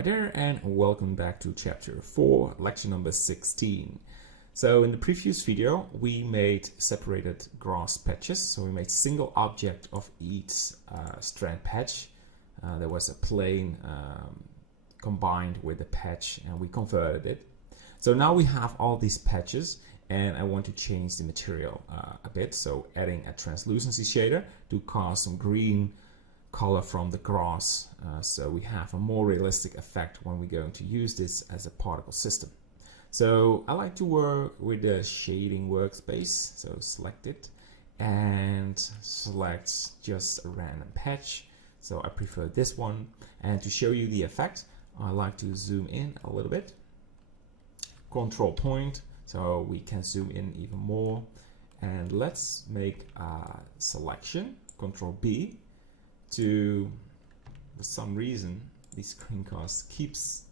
Hi there, and welcome back to chapter 4, lecture number 16. So in the previous video, we made separated grass patches. So we made single object of each strand patch. There was a plane combined with a patch, and we converted it. So now we have all these patches, and I want to change the material a bit. So adding a translucency shader to cause some green color from the grass, so we have a more realistic effect when we're going to use this as a particle system. So I like to work with the shading workspace, so select it and select just a random patch. So I prefer this one, and to show you the effect I like to zoom in a little bit, control point, so we can zoom in even more, and let's make a selection, control B. For some reason, the screencast keeps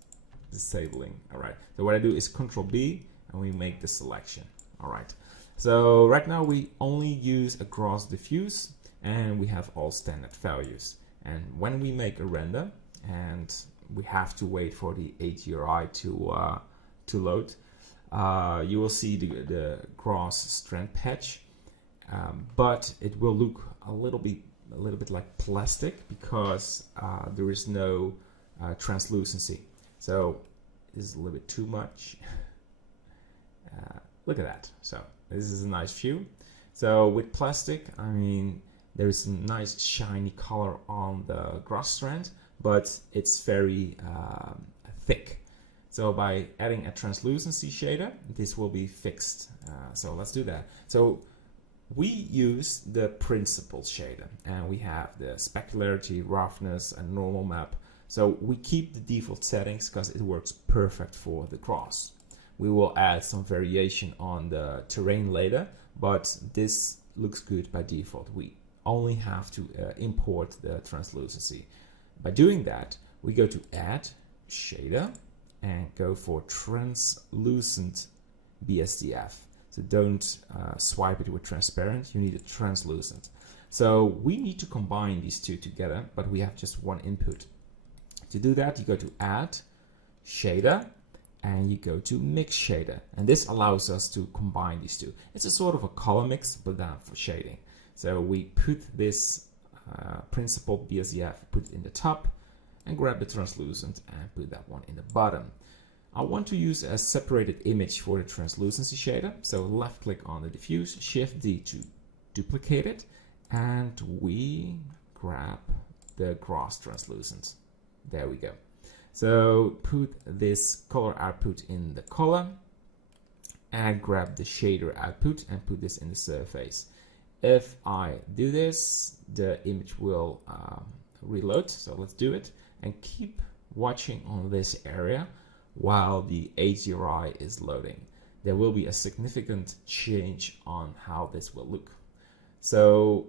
disabling. All right, so what I do is Control B and we make the selection. All right, so right now we only use a grass diffuse and we have all standard values. And when we make a render, and we have to wait for the HDRI to load, you will see the grass strand patch, but it will look a little bit like plastic because there is no translucency. So this is a little bit too much. Look at that. So this is a nice view. So with plastic, I mean, there is some nice shiny color on the grass strand, but it's very thick. So by adding a translucency shader, this will be fixed. So let's do that. So we use the principled shader, and we have the specularity, roughness, and normal map. So we keep the default settings because it works perfect for the grass. We will add some variation on the terrain later, but this looks good by default. We only have to import the translucency. By doing that, we go to Add, Shader, and go for Translucent BSDF. So don't swipe it with transparent, you need a translucent. So we need to combine these two together, but we have just one input. To do that, you go to Add, Shader, and you go to Mix Shader. And this allows us to combine these two. It's a sort of a color mix, but then for shading. So we put this principled BSDF, put it in the top, and grab the translucent and put that one in the bottom. I want to use a separated image for the translucency shader. So left click on the diffuse, Shift D to duplicate it, and we grab the grass translucent. There we go. So put this color output in the color and grab the shader output and put this in the surface. If I do this, the image will reload. So let's do it and keep watching on this area while the HDRI is loading. There will be a significant change on how this will look. So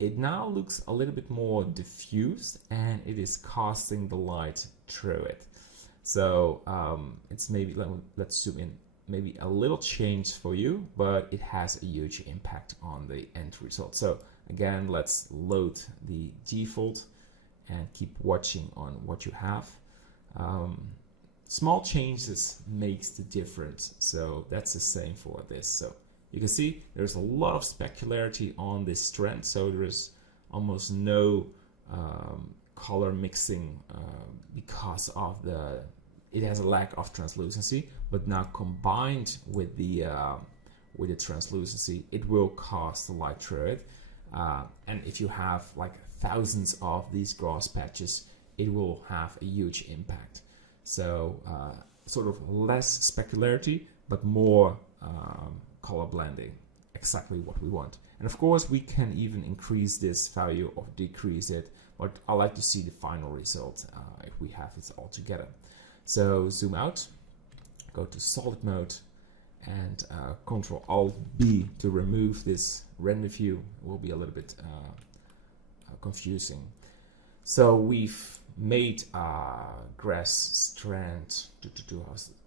it now looks a little bit more diffused, and it is casting the light through it. So it's maybe, let's zoom in, maybe a little change for you, but it has a huge impact on the end result. So again, let's load the default and keep watching on what you have. Small changes makes the difference, so that's the same for this. So you can see there's a lot of specularity on this strand, so there is almost no color mixing because of it has a lack of translucency. But now combined with the translucency, it will cast the light through it. And if you have like thousands of these grass patches, it will have a huge impact. So sort of less specularity, but more color blending, exactly what we want. And of course, we can even increase this value or decrease it, but I like to see the final result if we have it all together. So zoom out, go to solid mode, and Control Alt B to remove this render view. It will be a little bit confusing. So we've made a grass strand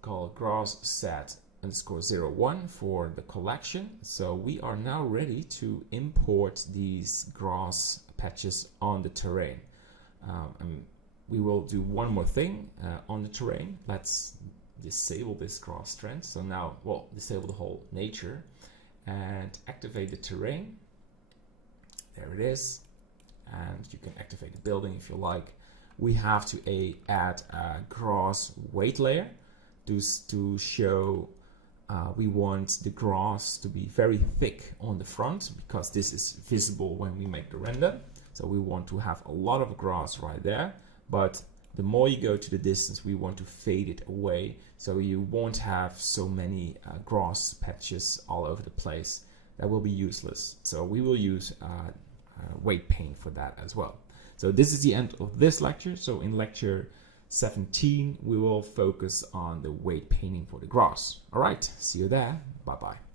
called grass set _01 for the collection. So we are now ready to import these grass patches on the terrain. I'm we will do one more thing on the terrain. Let's disable this grass strand. So now, well, disable the whole nature and activate the terrain. There it is. And you can activate the building if you like. We have to add a grass weight layer to show we want the grass to be very thick on the front, because this is visible when we make the render. So we want to have a lot of grass right there, but the more you go to the distance, we want to fade it away, so you won't have so many grass patches all over the place. That will be useless. So we will use weight paint for that as well. So this is the end of this lecture. So in lecture 17, we will focus on the weight painting for the grass. All right, see you there. Bye-bye.